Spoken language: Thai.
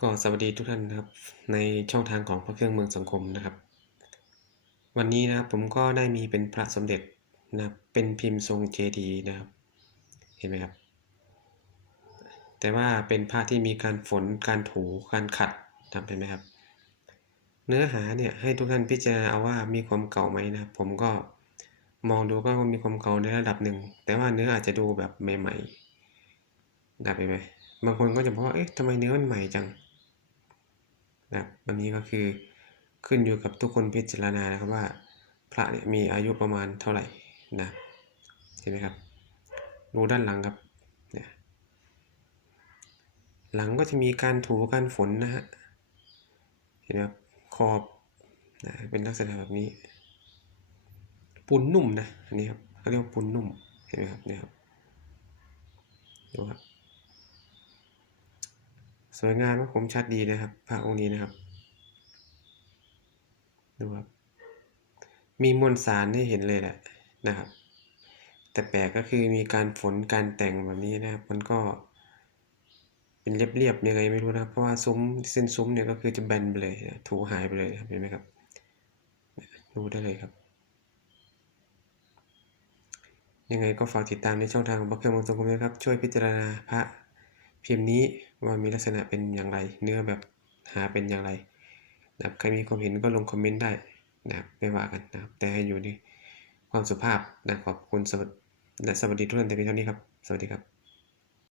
ก็สวัสดีทุกท่านนะครับ ในช่องทางของพระเครื่องเมืองสังคมนะครับ วันนี้นะครับผมก็ได้มีเป็นพระสมเด็จนะครับเป็นพิมพ์ทรงเจดีนะครับ เห็นไหมครับ แต่ว่าเป็นพระที่มีการฝนการถูการขัดนะครับเห็นไหมครับ เนื้อหาเนี่ยให้ทุกท่านพิจารณาเอาว่ามีความเก่าไหมนะครับ ผมก็มองดูก็มีความเก่าในระดับหนึ่งแต่ว่าเนื้ออาจจะดูแบบใหม่ๆนะครับเห็นไหม บางคนก็จะบอกว่าเอ๊ะทำไมเนื้อมันใหม่จังนะครับวันนี้ก็คือขึ้นอยู่กับทุกคนพิจารณานะครับว่า พระเนี่ยมีอายุประมาณเท่าไหร่นะเห็นไหมครับดูด้านหลังครับเนี่ยหลังก็จะมีการถูการฝนนะฮะเห็นไหมครับขอบนะเป็นลักษณะแบบนี้ ปูนนุ่มนะอันนี้ครับเขาเรียกว่าปูนนุ่มเห็นไหมครับเนี่ยครับดูครับ สวยงามและคมชัดดีนะครับ พระองค์นี้นะครับ ดูครับ มีมวลสารให้เห็นเลยแหละนะครับ แต่แปลกก็คือมีการฝนการแต่งแบบนี้นะครับ มันก็เป็นเรียบๆยังไงไม่รู้นะครับเพราะว่าซุ้มเส้นซุ้มเนี่ยก็คือจะแบนไปเลยนะถูหายไปเลยนะครับเห็นไหมครับดูได้เลยครับ ยังไงก็ฝากติดตามในช่องทางของพระเครื่องมงสงคมนะครับ ช่วยพิจารณาพระ พิมพ์นี้ว่ามีลักษณะเป็นอย่างไร เนื้อแบบหาเป็นอย่างไรนะครับใครมีความเห็นก็ลงคอมเมนต์ได้นะครับไม่ว่ากันนะครับแต่ให้อยู่ในความสุภาพนะขอบคุณสวัสดีและสวัสดีทุกท่านแต่เพียงเท่านี้ครับ สวัสดีครับ